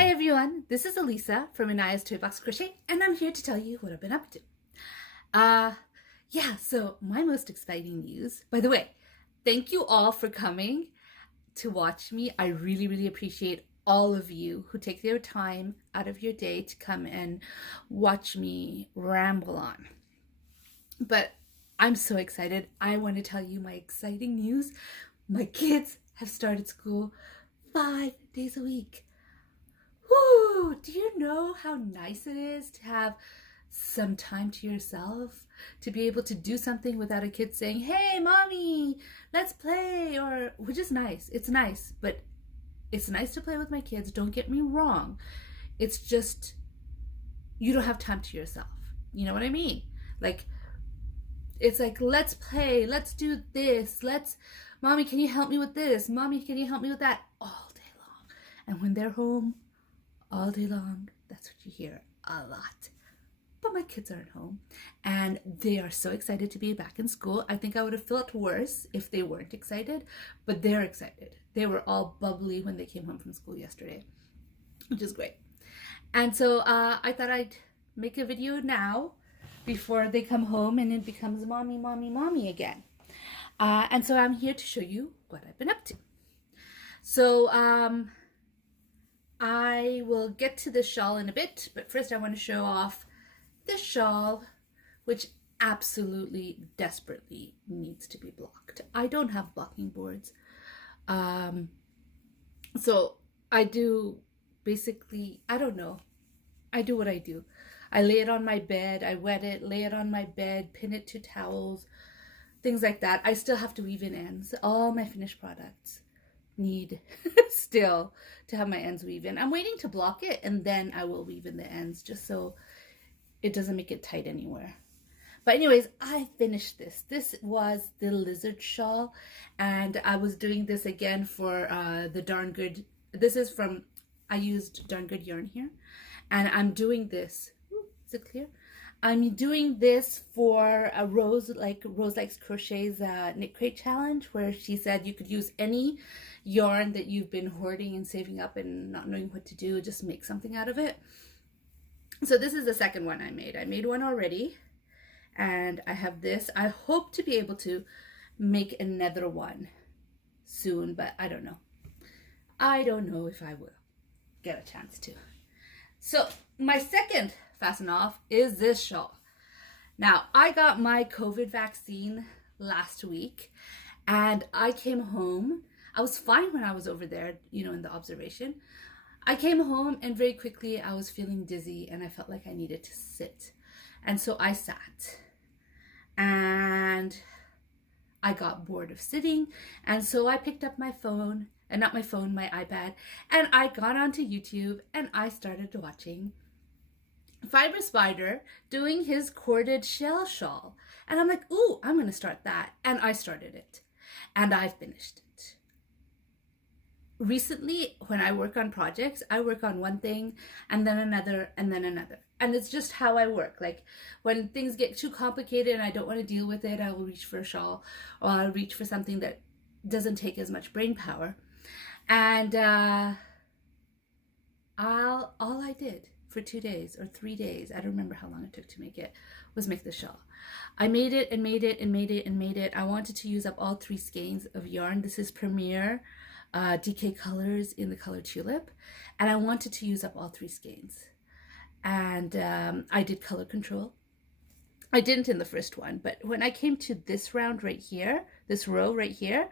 Hi everyone, this is Elisa from Anaya's Toy Box Crochet, and I'm here to tell you what I've been up to. So my most exciting news, by the way, thank you all for coming to watch me. I really appreciate all of you who take their time out of your day to come and watch me ramble on. But I'm so excited. I want to tell you my exciting news. My kids have started school 5 days a week. Woo! Do you know how nice it is to have some time to yourself? To be able to do something without a kid saying, "Hey, mommy, let's play," or which is nice. It's nice, but it's nice to play with my kids. Don't get me wrong. It's just, you don't have time to yourself. You know what I mean? Like, it's like, let's play, let's do this, mommy, can you help me with this? Mommy, can you help me with that? All day long. And when they're home, all day long, that's what you hear a lot. But my kids aren't home and they are so excited to be back in school. I think I would have felt worse if they weren't excited, but they're excited. They were all bubbly when they came home from school yesterday, which is great. And so I thought I'd make a video now before they come home and it becomes mommy, mommy, mommy again. And so I'm here to show you what I've been up to. So I will get to the shawl in a bit, but first I want to show off this shawl, which absolutely desperately needs to be blocked. I don't have blocking boards. So I do basically, I don't know. I do what I do. I lay it on my bed, I wet it, lay it on my bed, pin it to towels, things like that. I still have to weave in ends. All my finished products need still to have my ends weave in. I'm waiting to block it and then I will weave in the ends just so it doesn't make it tight anywhere. But anyways, I finished this. This was the lizard shawl and I was doing this again for the Darn Good. This is from, I used Darn Good yarn here and I'm doing this. Ooh, is it clear? I'm doing this for a Rose Likes Crochet's Knit Crate Challenge, where she said you could use any yarn that you've been hoarding and saving up and not knowing what to do, just make something out of it. So this is the second one I made. I made one already and I have this. I hope to be able to make another one soon, but I don't know. I don't know if I will get a chance to. So my second fasten off is this shawl. Now, I got my COVID vaccine last week and I came home. I was fine when I was over there, you know, in the observation. I came home and very quickly I was feeling dizzy and I felt like I needed to sit. And so I sat and I got bored of sitting. And so I picked up my phone, and not my phone, my iPad, and I got onto YouTube and I started watching Fiber Spider doing his corded shell shawl. And I'm like, ooh, I'm gonna start that. And I started it and I finished it. Recently, when I work on projects, I work on one thing and then another and then another. And it's just how I work. Like when things get too complicated and I don't want to deal with it, I will reach for a shawl or I'll reach for something that doesn't take as much brain power. And all I did for 2 days or 3 days, I don't remember how long it took to make it, was make the shawl. I made it and made it and made it and made it. I wanted to use up all 3 skeins of yarn. This is Premier DK Colors in the color Tulip. And I wanted to use up all 3 skeins. And I did color control. I didn't in the first one, but when I came to this round right here, this row right here,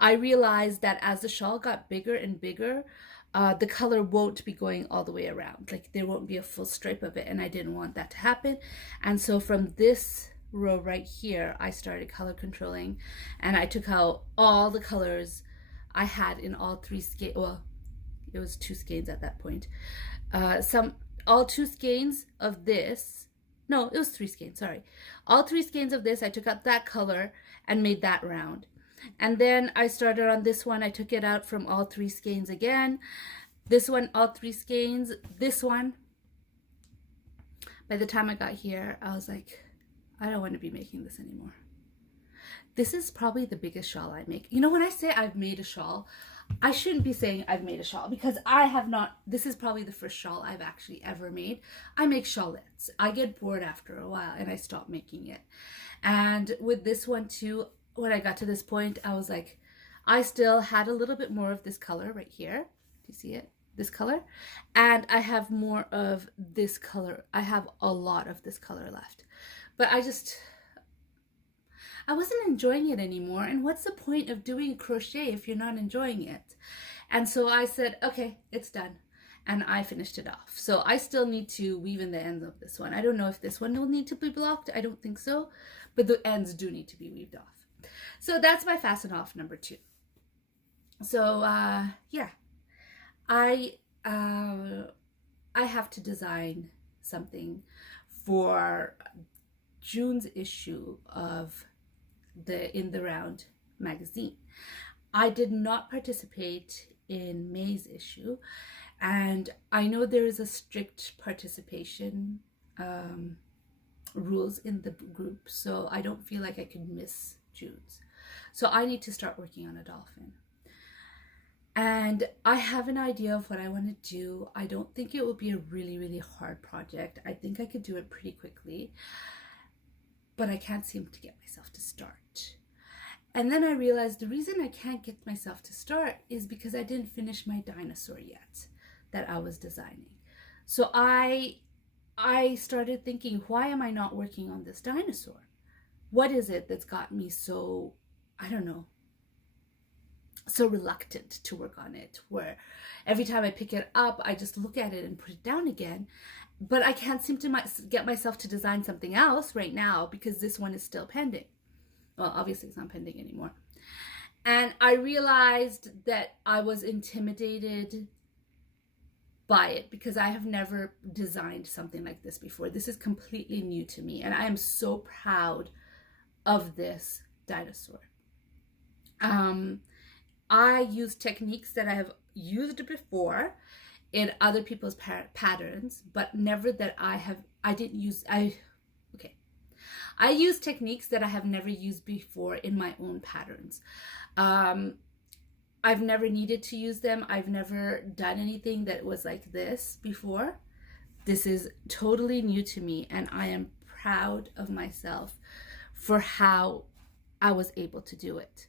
I realized that as the shawl got bigger and bigger, the color won't be going all the way around. Like there won't be a full stripe of it, and I didn't want that to happen. And so from this row right here, I started color controlling, and I took out all the colors I had in all 3 skeins. Well, it was 2 skeins at that point. All 2 skeins of this. No, it was 3 skeins, sorry. All 3 skeins of this, I took out that color and made that round. And then I started on this one. I took it out from all 3 skeins again. This one, all 3 skeins. This one. By the time I got here, I was like, I don't want to be making this anymore. This is probably the biggest shawl I make. You know, when I say I've made a shawl, I shouldn't be saying I've made a shawl because I have not. This is probably the first shawl I've actually ever made. I make shawlettes. I get bored after a while and I stop making it. And with this one too, when I got to this point, I was like, I still had a little bit more of this color right here. Do you see it? This color. And I have more of this color. I have a lot of this color left. But I wasn't enjoying it anymore. And what's the point of doing crochet if you're not enjoying it? And so I said, okay, it's done. And I finished it off. So I still need to weave in the ends of this one. I don't know if this one will need to be blocked. I don't think so. But the ends do need to be weaved off. So that's my fasten off number 2. So yeah, I have to design something for June's issue of the In the Round magazine. I did not participate in May's issue, and I know there is a strict participation rules in the group, so I don't feel like I could miss June's. So I need to start working on a Dolphin. And I have an idea of what I want to do. I don't think it will be a really, really hard project. I think I could do it pretty quickly, but I can't seem to get myself to start. And then I realized the reason I can't get myself to start is because I didn't finish my dinosaur yet that I was designing. So I started thinking, why am I not working on this dinosaur? What is it that's got me so, I don't know, so reluctant to work on it, where every time I pick it up, I just look at it and put it down again. But I can't seem to get myself to design something else right now because this one is still pending. Well, obviously it's not pending anymore. And I realized that I was intimidated by it because I have never designed something like this before. This is completely new to me, and I am so proud of this dinosaur. I use techniques that I have used before in other people's patterns, but never that I use techniques that I have never used before in my own patterns. I've never needed to use them. I've never done anything that was like this before. This is totally new to me, and I am proud of myself for how I was able to do it.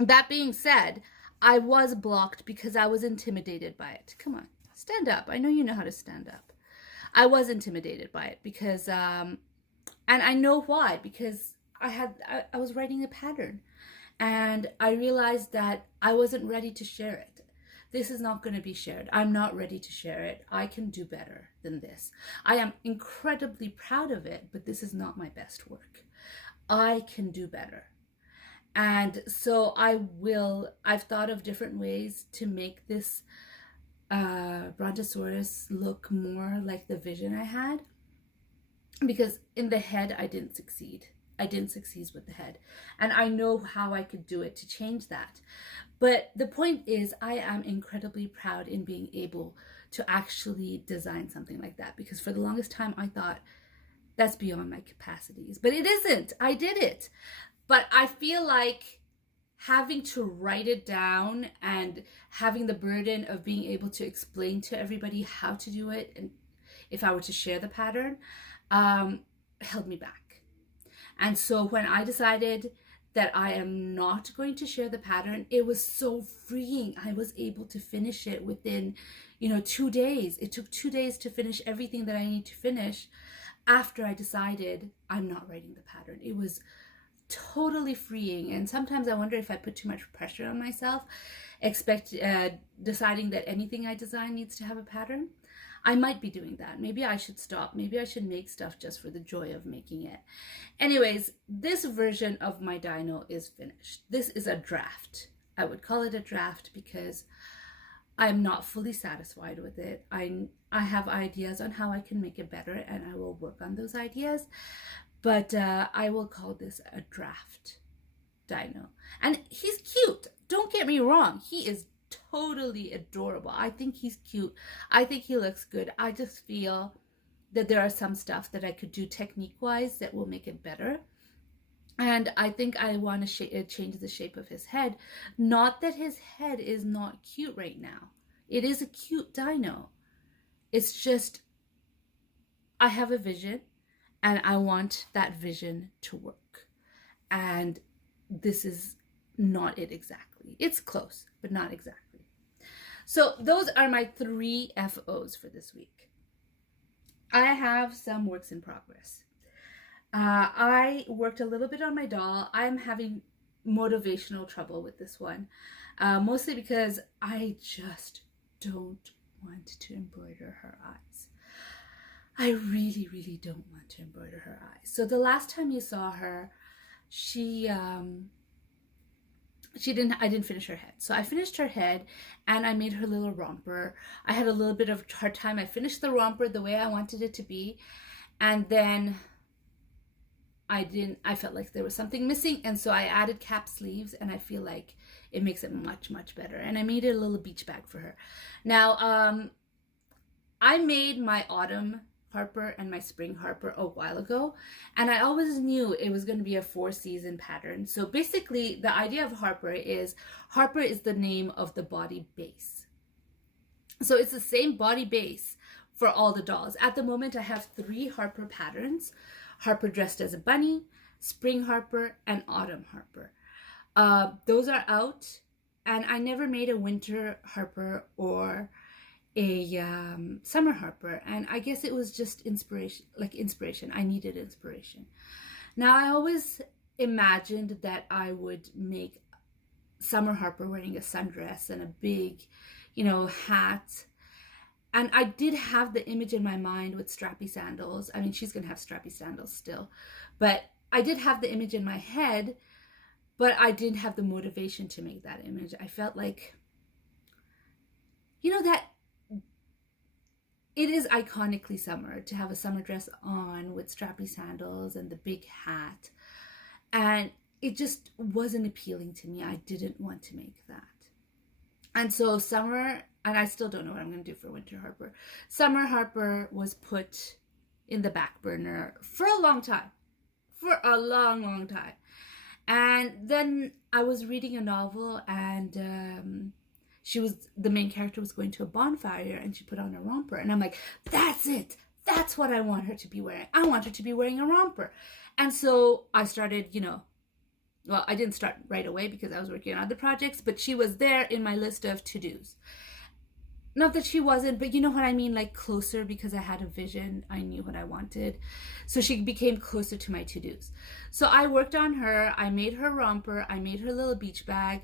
That being said, I was blocked because I was intimidated by it. Come on, stand up. I know you know how to stand up. I was intimidated by it because, and I know why, because I was writing a pattern and I realized that I wasn't ready to share it. This is not going to be shared. I'm not ready to share it. I can do better than this. I am incredibly proud of it, but this is not my best work. I can do better. And so I've thought of different ways to make this Brontosaurus look more like the vision I had. Because in the head, I didn't succeed. I didn't succeed with the head. And I know how I could do it to change that. But the point is, I am incredibly proud in being able to actually design something like that. Because for the longest time, I thought, that's beyond my capacities. But it isn't. I did it. But I feel like having to write it down and having the burden of being able to explain to everybody how to do it, and if I were to share the pattern, held me back. And so when I decided that I am not going to share the pattern, it was so freeing. I was able to finish it within, 2 days. It took 2 days to finish everything that I need to finish after I decided I'm not writing the pattern. It was totally freeing. And sometimes I wonder if I put too much pressure on myself, deciding that anything I design needs to have a pattern. I might be doing that. Maybe I should stop. Maybe I should make stuff just for the joy of making it. Anyways, this version of my dino is finished. This is a draft. I would call it a draft because I'm not fully satisfied with it. I have ideas on how I can make it better, and I will work on those ideas. But I will call this a draft dino. And he's cute. Don't get me wrong. He is totally adorable. I think he's cute. I think he looks good. I just feel that there are some stuff that I could do technique-wise that will make it better. And I think I want to change the shape of his head. Not that his head is not cute right now. It is a cute dino. It's just, I have a vision and I want that vision to work. And this is not it exactly. It's close, but not exactly. So those are my 3 FOs for this week. I have some works in progress. I worked a little bit on my doll. I'm having motivational trouble with this one, mostly because I just don't want to embroider her eyes. I really, really don't want to embroider her eyes. So the last time you saw her, I didn't finish her head. So I finished her head and I made her little romper. I had a little bit of hard time. I finished the romper the way I wanted it to be. And then I felt like there was something missing. And so I added cap sleeves and I feel like it makes it much, much better. And I made it a little beach bag for her. Now, I made my autumn Harper and my spring Harper a while ago, and I always knew it was going to be a 4-season pattern. So basically the idea of Harper is the name of the body base. So it's the same body base for all the dolls. At the moment I have 3 Harper patterns: Harper dressed as a bunny, spring Harper, and autumn Harper. Those are out, and I never made a winter Harper or a summer Harper, and I guess it was just inspiration. I needed inspiration. Now, I always imagined that I would make summer Harper wearing a sundress and a big, hat. And I did have the image in my mind with strappy sandals. I mean, she's gonna have strappy sandals still, but I did have the image in my head, but I didn't have the motivation to make that image. I felt like, that it is iconically summer to have a summer dress on with strappy sandals and the big hat. And it just wasn't appealing to me. I didn't want to make that. And so summer, and I still don't know what I'm going to do for winter Harper. Summer Harper was put in the back burner for a long time. For a long, long time. And then I was reading a novel, and the main character was going to a bonfire, and she put on a romper, and I'm like, that's it. That's what I want her to be wearing. I want her to be wearing a romper. And so I started, well, I didn't start right away because I was working on other projects, but she was there in my list of to-dos. Not that she wasn't, but you know what I mean, like closer, because I had a vision. I knew what I wanted. So she became closer to my to-dos. So I worked on her. I made her romper. I made her little beach bag,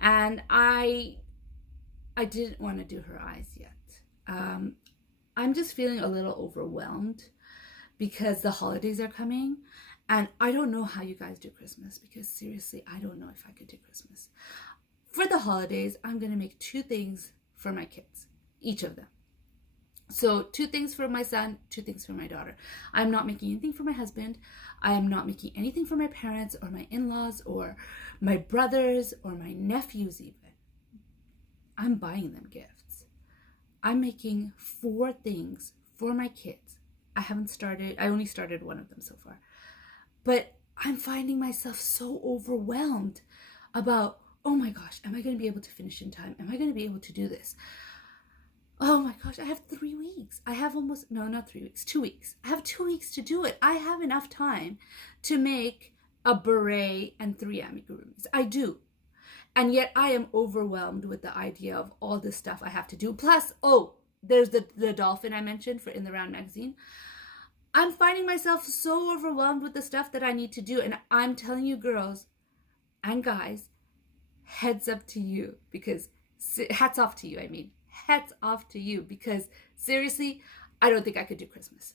and I didn't want to do her eyes yet. I'm just feeling a little overwhelmed because the holidays are coming, and I don't know how you guys do Christmas, because seriously, I don't know if I could do Christmas. For the holidays, I'm going to make 2 things for my kids, each of them. So 2 things for my son, 2 things for my daughter. I'm not making anything for my husband. I am not making anything for my parents or my in-laws or my brothers or my nephews even. I'm buying them gifts. I'm making 4 things for my kids. I only started one of them so far. But I'm finding myself so overwhelmed about, oh my gosh, am I going to be able to finish in time? Am I going to be able to do this? Oh my gosh, I have 3 weeks. Not 3 weeks, 2 weeks. I have 2 weeks to do it. I have enough time to make a beret and 3 amigurumis. I do. And yet I am overwhelmed with the idea of all this stuff I have to do. Plus, there's the Dolphin I mentioned for In the Round magazine. I'm finding myself so overwhelmed with the stuff that I need to do. And I'm telling you, girls and guys, heads up to you, because hats off to you. Hats off to you, because seriously, I don't think I could do Christmas,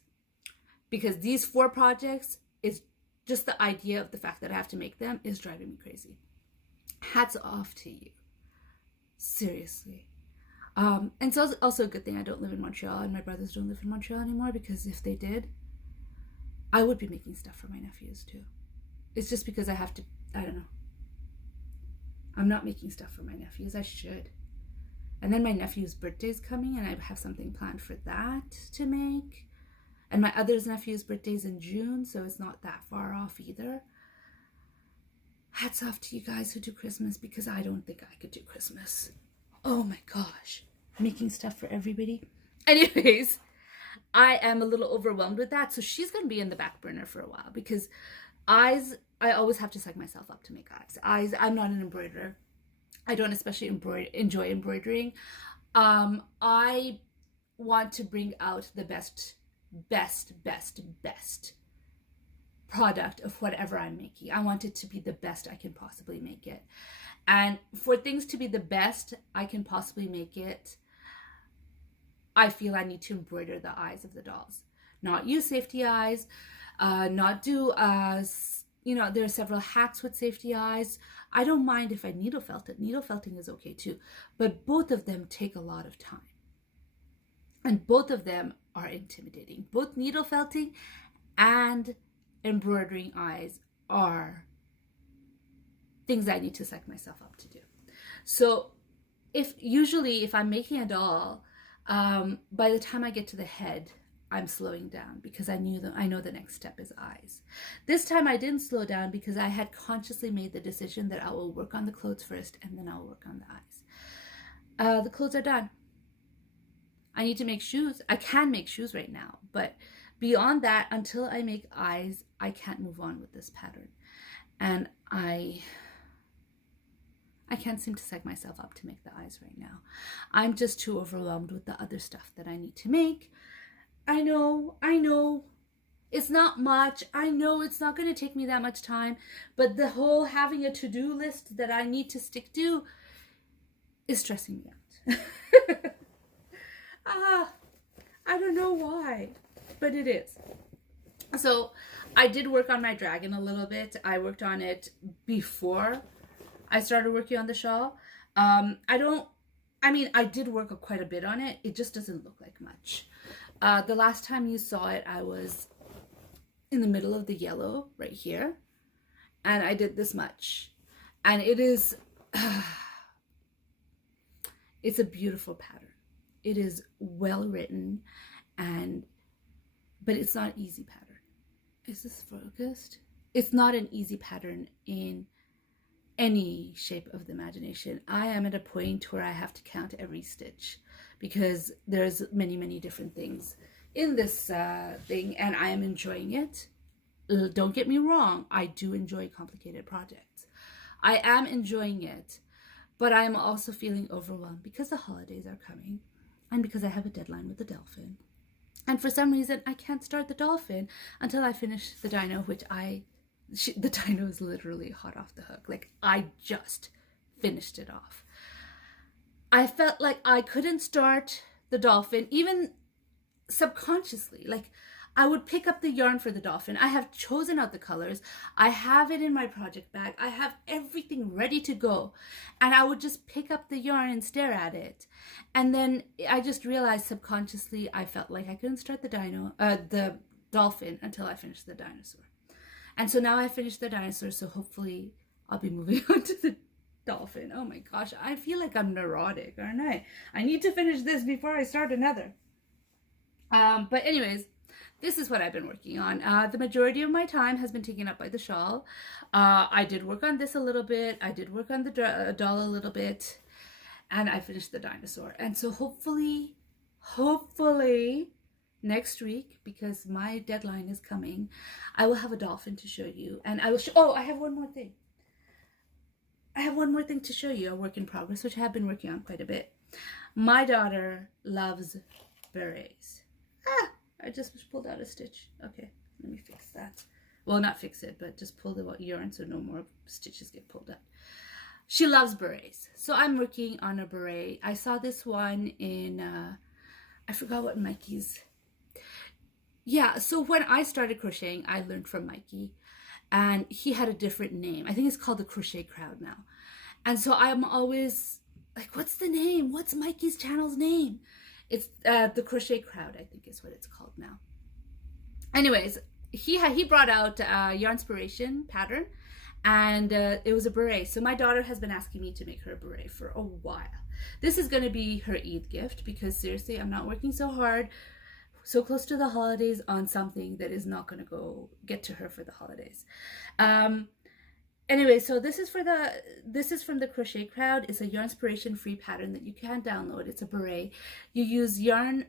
because these 4 projects is just the idea of the fact that I have to make them is driving me crazy. Hats off to you. Seriously. And so it's also a good thing I don't live in Montreal, and my brothers don't live in Montreal anymore, because if they did, I would be making stuff for my nephews too. It's just because I have to, I don't know. I'm not making stuff for my nephews. I should. And then my nephew's birthday's coming, and I have something planned for that to make. And my other nephew's birthday's in June, so it's not that far off either. hats off to you guys who do Christmas, because I don't think I could do Christmas. Oh my gosh, making stuff for everybody. Anyways, I am a little overwhelmed with that, so she's gonna be in the back burner for a while, because eyes, I always have to psych myself up to make eyes. I'm not an embroiderer. I don't especially enjoy embroidering. I want to bring out the best product of whatever I'm making. I want it to be the best I can possibly make it. And for things to be the best I can possibly make it, I feel I need to embroider the eyes of the dolls. Not use safety eyes, not do, there are several hats with safety eyes. I don't mind if I needle felt it. Needle felting is okay too. But both of them take a lot of time. And both of them are intimidating. Both needle felting and embroidering eyes are things I need to psych myself up to do. So if I'm making a doll, by the time I get to the head, I'm slowing down, because I know the next step is eyes. This time I didn't slow down because I had consciously made the decision that I will work on the clothes first and then I'll work on the eyes. The clothes are done. I need to make shoes. I can make shoes right now, but beyond that, until I make eyes, I can't move on with this pattern. And I can't seem to psych myself up to make the eyes right now. I'm just too overwhelmed with the other stuff that I need to make. I know. It's not much. I know it's not going to take me that much time, but the whole having a to-do list that I need to stick to is stressing me out. I don't know why, but it is. So I did work on my dragon a little bit. I worked on it before I started working on the shawl. I did work quite a bit on it. It just doesn't look like much. The last time you saw it, I was in the middle of the yellow right here, and I did this much. And it is, it's a beautiful pattern. It is well written, but it's not an easy pattern. Is this focused? It's not an easy pattern in any shape of the imagination. I am at a point where I have to count every stitch, because there's many different things in this thing, and I am enjoying it. Don't get me wrong, I do enjoy complicated projects. I am enjoying it, but I am also feeling overwhelmed because the holidays are coming, and because I have a deadline with the Dolphin. And for some reason, I can't start the Dolphin until I finish the dino, the dino is literally hot off the hook. Like, I just finished it off. I felt like I couldn't start the Dolphin, even subconsciously. Like, I would pick up the yarn for the Dolphin. I have chosen out the colors. I have it in my project bag. I have everything ready to go. And I would just pick up the yarn and stare at it. And then I just realized subconsciously I felt like I couldn't start the Dolphin until I finished the dinosaur. And so now I finished the dinosaur, so hopefully I'll be moving on to the Dolphin. Oh my gosh, I feel like I'm neurotic, aren't I? I need to finish this before I start another. But anyways, this is what I've been working on. The majority of my time has been taken up by the shawl. I did work on this a little bit. I did work on the doll a little bit. And I finished the dinosaur. And so hopefully, next week, because my deadline is coming, I will have a Dolphin to show you. And I will I have one more thing. I have one more thing to show you, a work in progress, which I have been working on quite a bit. My daughter loves berets. I just pulled out a stitch. Okay, let me fix that. Well, not fix it, but just pull the yarn so no more stitches get pulled out. She loves berets. So I'm working on a beret. I saw this one in, I forgot what Mikey's. Yeah, so when I started crocheting, I learned from Mikey. And he had a different name. I think it's called the Crochet Crowd now. And so I'm always like, what's the name? What's Mikey's channel's name? It's the Crochet Crowd, I think is what it's called now. Anyways, he brought out Yarnspiration pattern, and it was a beret. So my daughter has been asking me to make her a beret for a while. This is going to be her Eid gift, because seriously, I'm not working so hard, so close to the holidays, on something that is not going to get to her for the holidays. Anyway, so this is from the Crochet Crowd. It's a Yarnspiration free pattern that you can download. It's a beret. You use yarn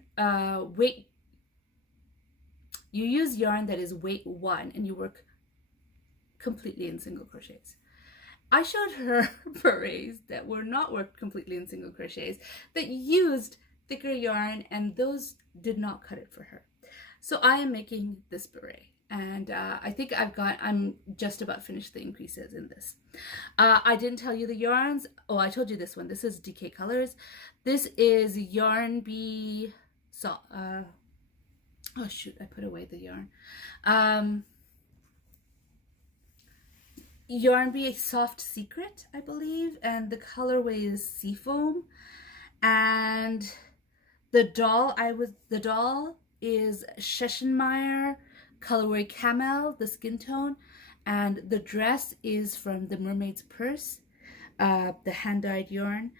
that is weight 1, and you work completely in single crochets. I showed her berets that were not worked completely in single crochets, that used thicker yarn, and those did not cut it for her. So I am making this beret, and I think I'm just about finished the increases in this. I didn't tell you the yarns. Oh, I told you this one. This is DK Colors. This is Yarnby. Oh shoot, I put away the yarn. Yarnby Soft Secret, I believe, and the colorway is Seafoam. And the doll is Scheschenmeyer colorway Camel, the skin tone, and the dress is from the Mermaid's Purse, the hand-dyed yarn,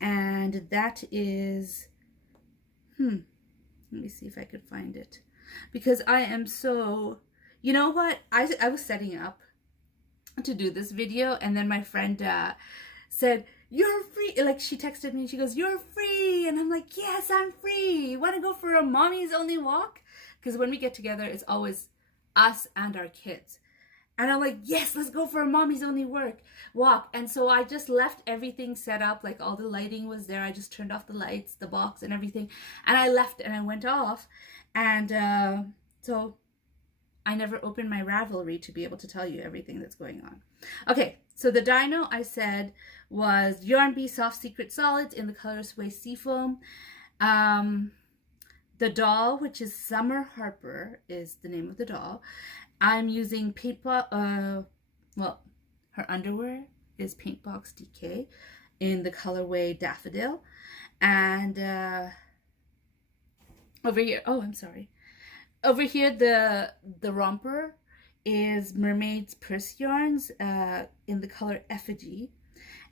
and that is let me see if I could find it, because I am so, you know what, I was setting up to do this video, and then my friend said, "You're free," like she texted me and she goes, "You're free," and I'm like, "Yes, I'm free. You want to go for a mommy's only walk?" Because when we get together, it's always us and our kids, and I'm like, "Yes, let's go for a mommy's only walk." And so I just left everything set up, like all the lighting was there. I just turned off the lights, the box, and everything, and I left and I went off, and so I never opened my Ravelry to be able to tell you everything that's going on. Okay, so the dino I said was Yarnby Soft Secret Solids in the colorway Seafoam. The doll, which is Summer Harper, is the name of the doll. I'm using her underwear is Paintbox DK in the colorway Daffodil. And over here, over here, the romper is Mermaid's Purse yarns in the color Effigy,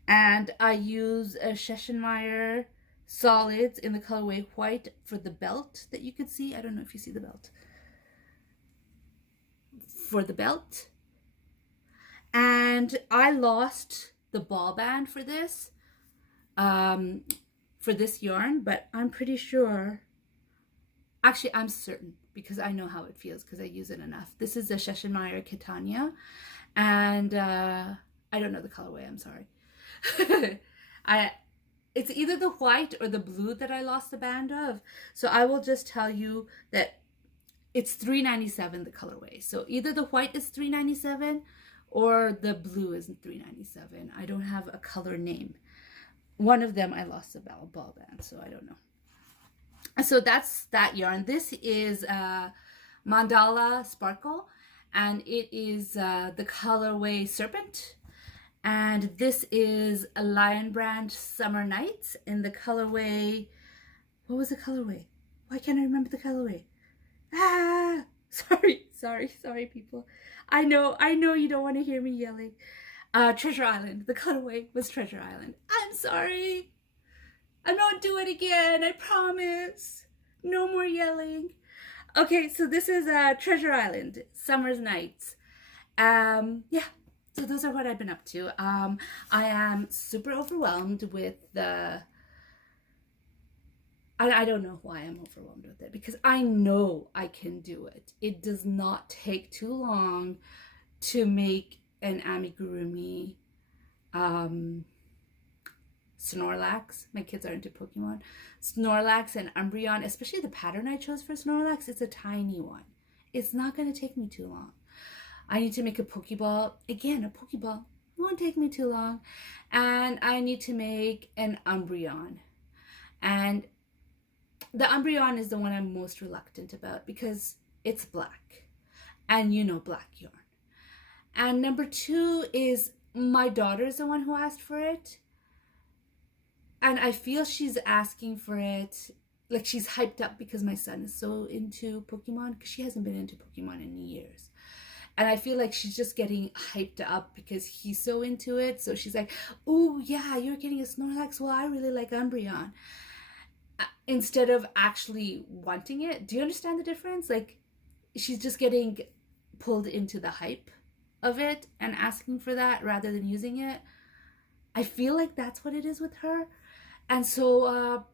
and I use a Scheschenmeyer solids in the colorway White for the belt that you could see. I don't know if you see the belt. For the belt, and I lost the ball band for this yarn, but I'm pretty sure. Actually, I'm certain, because I know how it feels because I use it enough. This is the Scheschenmeyer Catania, and I don't know the colorway, I'm sorry. It's either the white or the blue that I lost the band of. So I will just tell you that it's $3.97 the colorway. So either the white is $3.97 or the blue is $3.97. I don't have a color name. One of them I lost the ball band, so I don't know. So that's that yarn. This is Mandala Sparkle, and it is the colorway Serpent. And this is a Lion Brand Summer Nights in the colorway, what was the colorway? Why can't I remember the colorway? Sorry people. I know you don't want to hear me yelling. Treasure Island. The colorway was Treasure Island. I'm sorry. I won't do it again, I promise. No more yelling. Okay, so this is Treasure Island, Summer's Nights. Yeah, so those are what I've been up to. I am super overwhelmed with the... I don't know why I'm overwhelmed with it, because I know I can do it. It does not take too long to make an amigurumi Snorlax. My kids are into Pokemon. Snorlax and Umbreon, especially the pattern I chose for Snorlax, it's a tiny one. It's not going to take me too long. I need to make a Pokeball. Again, a Pokeball won't take me too long. And I need to make an Umbreon. And the Umbreon is the one I'm most reluctant about because it's black. And you know black yarn. And number 2 is my daughter is the one who asked for it. And I feel she's asking for it, like she's hyped up because my son is so into Pokemon, because she hasn't been into Pokemon in years. And I feel like she's just getting hyped up because he's so into it. So she's like, "Oh yeah, you're getting a Snorlax. Well, I really like Umbreon." Instead of actually wanting it. Do you understand the difference? Like, she's just getting pulled into the hype of it and asking for that rather than using it. I feel like that's what it is with her. And so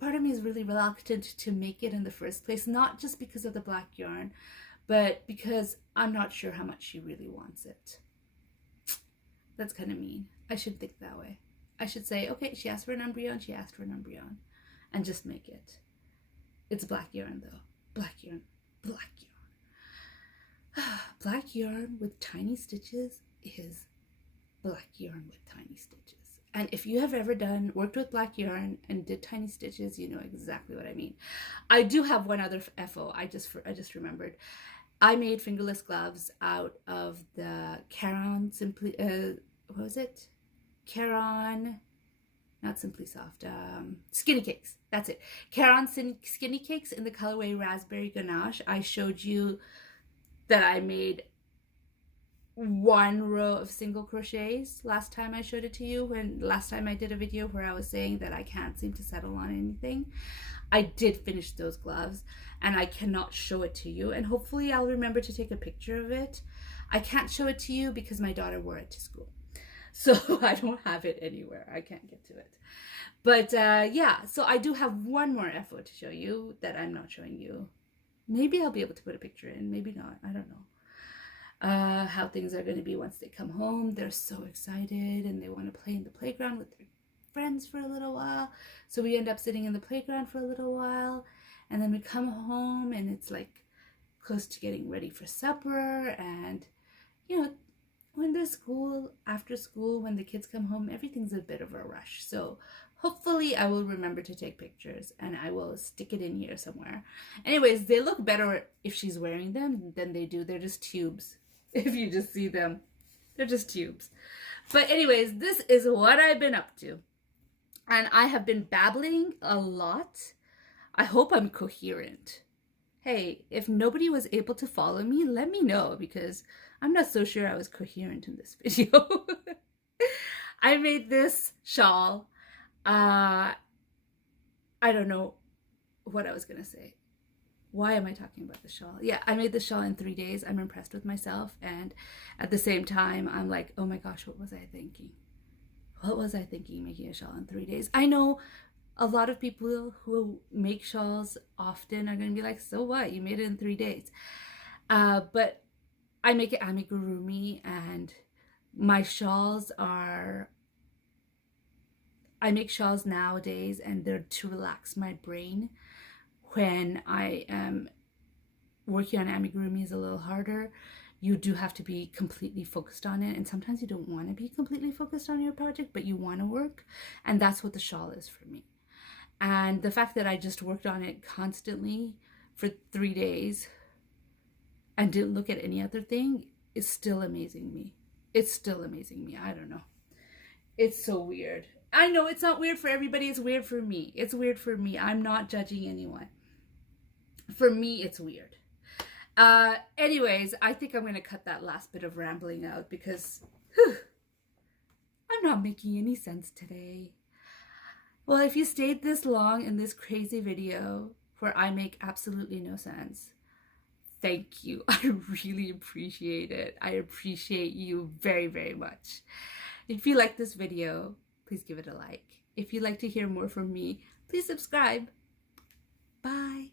part of me is really reluctant to make it in the first place, not just because of the black yarn, but because I'm not sure how much she really wants it. That's kind of mean. I should think that way. I should say, okay, she asked for an embryone, she asked for an embryone, and just make it. It's black yarn though. Black yarn. Black yarn. Black yarn with tiny stitches is black yarn with tiny stitches. And if you have ever worked with black yarn and did tiny stitches, you know exactly what I mean. I do have one other FO. I just remembered. I made fingerless gloves out of the Caron Simply, what was it? Caron, not Simply Soft, Skinny Cakes. That's it. Caron Skinny Cakes in the colorway Raspberry Ganache. I showed you that I made one row of single crochets last time I showed it to you, last time I did a video where I was saying that I can't seem to settle on anything. I did finish those gloves and I cannot show it to you, and hopefully I'll remember to take a picture of it. I can't show it to you because my daughter wore it to school, so I don't have it anywhere. I can't get to it. But yeah, so I do have one more FO to show you that I'm not showing you. Maybe I'll be able to put a picture in, maybe not, I don't know. How things are going to be once they come home. They're so excited and they want to play in the playground with their friends for a little while. So we end up sitting in the playground for a little while, and then we come home and it's like close to getting ready for supper. And you know, when there's school, after school, when the kids come home, everything's a bit of a rush. So hopefully I will remember to take pictures and I will stick it in here somewhere. Anyways, they look better if she's wearing them than they do. They're just tubes. If you just see them, they're just tubes. But anyways, this is what I've been up to. And I have been babbling a lot. I hope I'm coherent. Hey, if nobody was able to follow me, let me know, because I'm not so sure I was coherent in this video. I made this shawl. I don't know what I was going to say. Why am I talking about the shawl? Yeah, I made the shawl in 3 days. I'm impressed with myself. And at the same time, I'm like, oh my gosh, what was I thinking? What was I thinking making a shawl in 3 days? I know a lot of people who make shawls often are going to be like, so what? You made it in 3 days. But I make it amigurumi, and my shawls are... I make shawls nowadays, and they're to relax my brain. When I am working on amigurumi is a little harder. You do have to be completely focused on it, and sometimes you don't want to be completely focused on your project, but you want to work, and that's what the shawl is for me. And the fact that I just worked on it constantly for 3 days and didn't look at any other thing is still amazing me. It's still amazing me. I don't know. It's so weird. I know it's not weird for everybody. It's weird for me. It's weird for me. I'm not judging anyone. For me, it's weird. Anyways, I think I'm going to cut that last bit of rambling out because I'm not making any sense today. Well, if you stayed this long in this crazy video where I make absolutely no sense, thank you. I really appreciate it. I appreciate you very, very much. If you like this video, please give it a like. If you'd like to hear more from me, please subscribe. Bye.